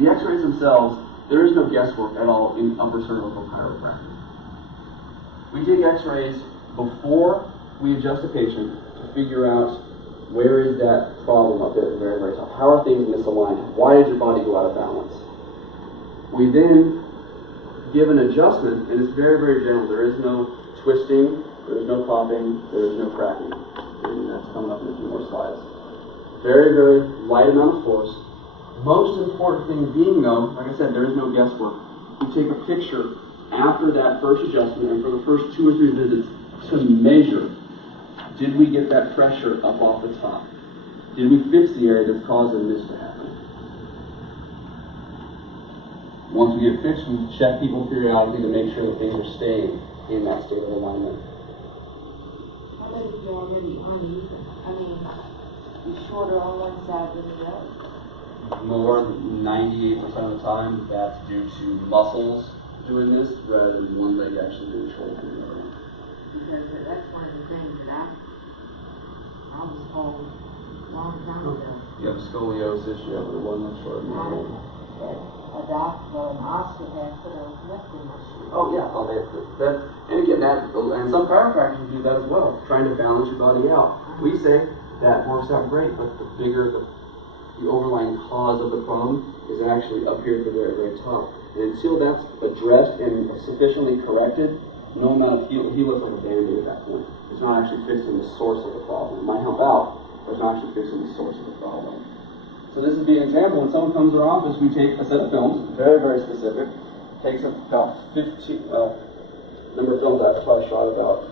The x-rays themselves, there is no guesswork at all in upper cervical chiropractic. We take x-rays before we adjust a patient to figure out where is that problem up there at the very, very top. How are things misaligned? Why did your body go out of balance? We then give an adjustment, and it's very, very general. There is no twisting, there is no popping, there is no cracking. And that's coming up in a few more slides. Very, very light amount of force. Most important thing being, though, like I said, there is no guesswork. We take a picture after that first adjustment and for the first 2 or 3 visits to measure, did we get that pressure up off the top? Did we fix the area that's causing this to happen? Once we get fixed, we check people periodically to make sure that things are staying in that state of alignment. How about if you're already uneven? I mean, you're shorter on one side than the other. More than 98% of the time, that's due to muscles doing this rather than one leg actually doing shoulder the other one. Because that's one of the things that I was told a long time ago. You have scoliosis, you have the one leg short than the other one. A doctor, an osteopath put a lifting machine. Oh yeah, that, and again, and some chiropractors do that as well, trying to balance your body out. We say that works out great, but the bigger the overlying cause of the problem is actually up here at the very, very top. And until that's addressed and sufficiently corrected, no amount of he looks like a band-aid at that point. It's not actually fixing the source of the problem. It might help out, but it's not actually fixing the source of the problem. So this would be an example. When someone comes to our office, we take a set of films, very, very specific. Takes about 15, number of films I've probably shot about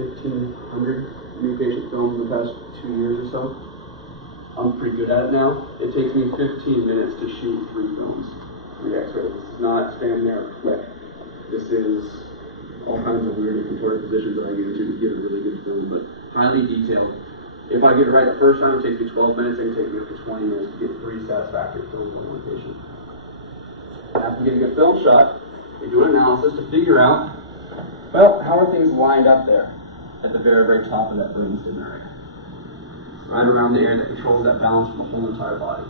1,500 new patient films in the past 2 years or so. I'm pretty good at it now. It takes me 15 minutes to shoot 3 films, 3 x-rays. This is not stand there, click. This is all kinds of weird and contorted positions that I get into to get a really good film, but highly detailed. If I get it right the first time, it takes me 12 minutes, it can take me up to 20 minutes to get 3 satisfactory films on one patient. After getting a film shot, we do an analysis to figure out, well, how are things lined up there at the very, very top of that brainstem area? Right around the area that controls that balance for the whole entire body.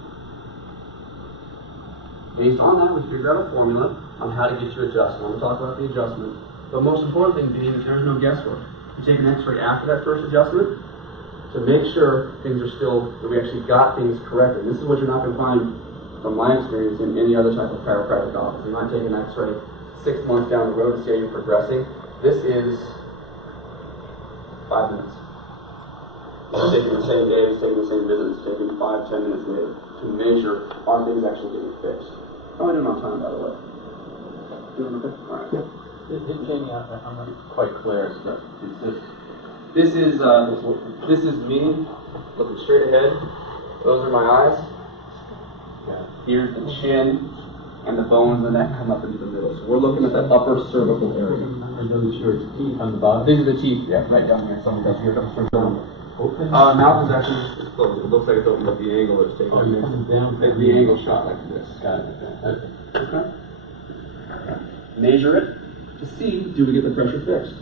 Based on that, we figure out a formula on how to get you adjusted. I'm going to talk about the adjustment. But most important thing being that there's no guesswork. We take an x-ray after that first adjustment to make sure things are still, that we actually got things corrected. This is what you're not going to find, from my experience, in any other type of chiropractic office. You might take an x-ray 6 months down the road to see how you're progressing. This is 5 minutes. It's taking the same day, it's taking the same visit, it's taking 5-10 minutes later to measure, are things actually getting fixed? How am I doing on time, by the way? Doing okay? Alright. Jamie, I'm not quite clear. This is me looking straight ahead. Those are my eyes. Here's the chin and the bones and the neck come up into the middle. So we're looking at that upper cervical area. Are those your teeth on the bottom? These are the teeth, yeah, right down here. Someone got here, Open? mouth is actually closed. It looks like it's open, but the angle is taken. Oh, you're coming down. The angle shot like this. Got it. Okay. Measure it to see, do we get the pressure fixed?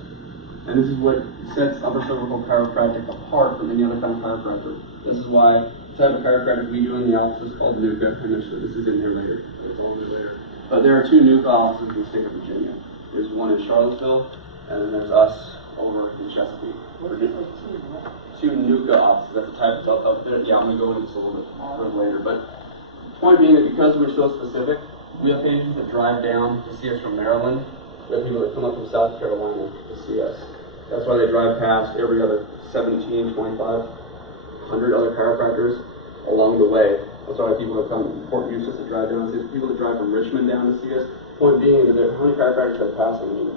And this is what sets upper cervical chiropractic apart from any other kind of chiropractor. This is why the type of chiropractic we do in the office is called the NUCCA. And this is in there later. It's all in there later. But there are 2 NUCCA offices in the state of Virginia. There's one in Charlottesville, and then there's us over in Chesapeake. Two NUCCA offices. That's the type of up there. Yeah, I'm going to go into this a little bit later. But the point being that because we're so specific, we have patients that drive down to see us from Maryland. We have people that come up from South Carolina to see us. That's why they drive past every other 17, 2,500 other chiropractors along the way. That's why people that come from Fort Eustis that drive down to see us. People that drive from Richmond down to see us. Point being is that how many chiropractors have passing you?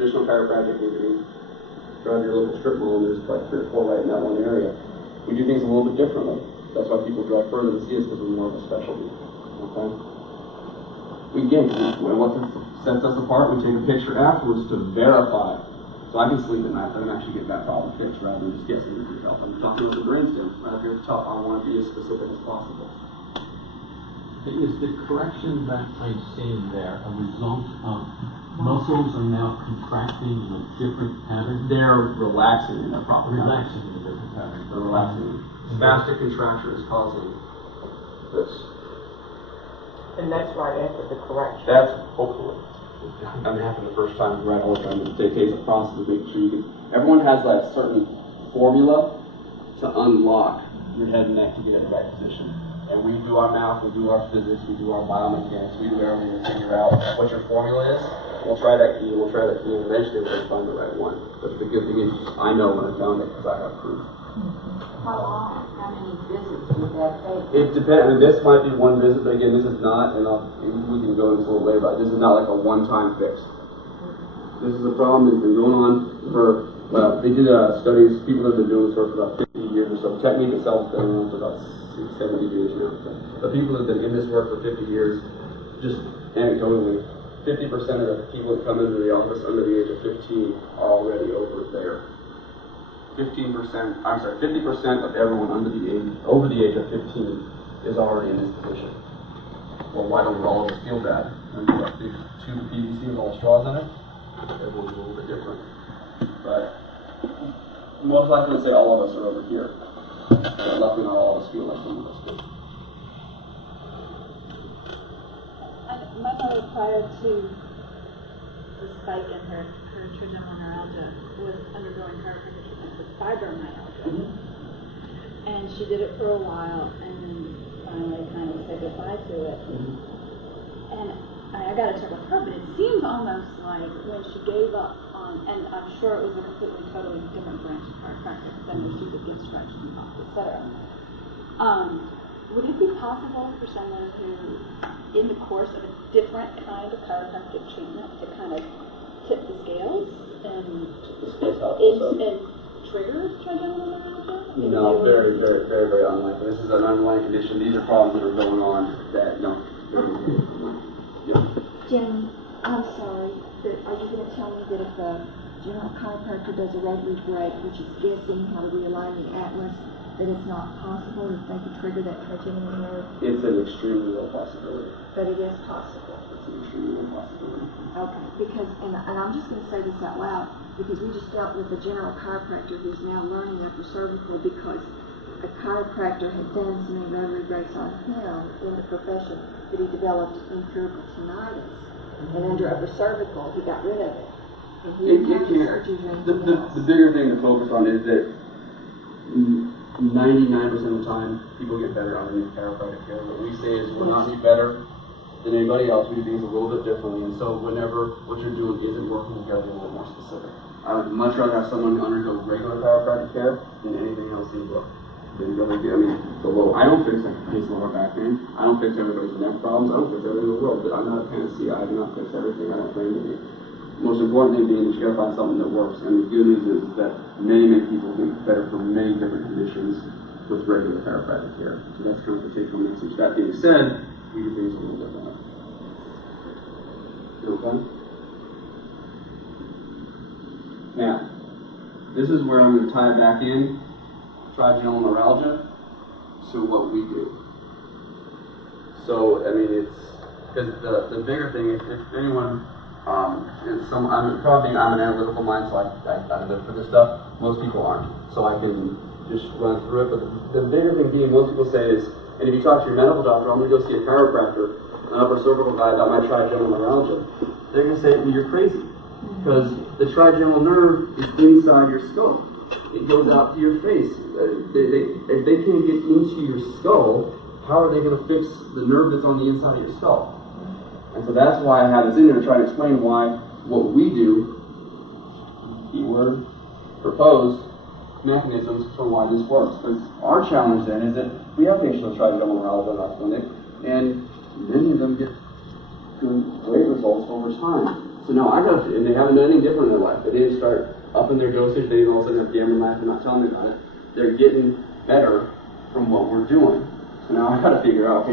Traditional chiropractic, you drive your local strip mall and there's like 3 or 4 right in that one area. We do things a little bit differently. That's why people drive further to see us because we're more of a specialty. Okay? What sets us apart, we take a picture afterwards to verify. So I can sleep at night, I can actually get that problem fixed rather than just guessing with yourself. I'm talking about the brainstem right up here at the top. I want to be as specific as possible. Is the correction that I'm seeing there a result of muscles are now contracting in a different pattern? They're relaxing in a proper pattern. Relaxing in a different pattern. They're relaxing. Spastic contracture is causing this. And that's right after the correction. That's hopefully. I'm happy the first time, right, all the time, it takes a process of making sure you can, everyone has that certain formula to unlock your head and neck to get in the right position. And we do our math, we do our physics, we do our biomechanics, we do everything to figure out what your formula is. We'll try that key, and eventually we'll find the right one. But the good thing is, I know when I found it because I have proof. How long, how many visits would that take? It depends. I mean, this might be one visit, but again, this is not, and we can go into a little later, but this is not like a one-time fix. This is a problem that's been going on for, they did studies, people that have been doing this work for about 50 years or so. Technique itself has been around for about 70 years now. But people that have been in this work for 50 years, just anecdotally, 50% of the people that come into the office under the age of 15 are already over there. 50% of everyone over the age of 15 is already in this position. Well, why don't all of us feel bad? When you got big tube of PVC with all straws in it, everyone's a little bit different. But most likely to say all of us are over here. Luckily not all of us feel like some of us do. My mother, prior to the spike in her trigeminal neuralgia, was undergoing chiropractic treatment for fibromyalgia. Mm-hmm. And she did it for a while, and then finally kind of said goodbye to it. Mm-hmm. And I got to check with her, but it seems almost like when she gave up on, and I'm sure it was a completely, totally different branch of chiropractic, because I know she could get stretched and popped, etc. Would it be possible for someone who, in the course of a different kind of chiropractic treatment, to kind of tip the scales and trigger trigeminal neuralgia? No, very, very, very, very unlikely. This is an underlying condition. These are problems that are going on that, Jim, I'm sorry, but are you going to tell me that if a general chiropractor does a rotary break, which is guessing how to realign the atlas, that it's not possible that they could trigger that trigeminal nerve? It's an extremely low possibility. But it is possible. It's an extremely low possibility. Okay, because, and I'm just going to say this out loud, because we just dealt with a general chiropractor who's now learning upper cervical because a chiropractor had done so many rotary breaks on him in the profession that he developed incurable tinnitus. And under upper cervical, he got rid of it. And he didn't have the surgery or anything else. The bigger thing to focus on is that 99% of the time, people get better underneath chiropractic care. What we say is we're not any better than anybody else. We do things a little bit differently. And so whenever what you're doing isn't working, you've got to be a little more specific. I would much rather have someone undergo regular chiropractic care than anything else in the book. I don't fix everybody's lower back pain. I don't fix everybody's neck problems. I don't fix everything in the world. But I'm not a panacea. I do not fix everything. I don't claim to be. Most important thing being that you got to find something that works. And the good news is that many, many people get better from many different conditions with regular chiropractic care. So that's kind of the take-home message. That being said, we do things a little differently. Okay? Now, this is where I'm going to tie it back in. Trigeminal neuralgia, so what we do. So, I mean, it's, because the bigger thing, if anyone, I'm an analytical mind, so I live for this stuff. Most people aren't. So I can just run through it, but the bigger thing being, most people say is, and if you talk to your medical doctor, I'm going to go see a chiropractor, an upper cervical guy about my trigeminal neuralgia, they're going to say, well, you're crazy, because the trigeminal nerve is inside your skull. It goes out to your face. If they can't get into your skull, how are they going to fix the nerve that's on the inside of your skull? And so that's why I have this in there to try to explain why what we do, keyword, proposed mechanisms for why this works. Because our challenge then is that we have patients with trigeminal neuralgia in our clinic, and many of them get great results over time. So now and they haven't done anything different in their life. They didn't start upping their dosage, they didn't all of a sudden have gamma knife and not telling me about it. They're getting better from what we're doing. So now I got to figure out, okay,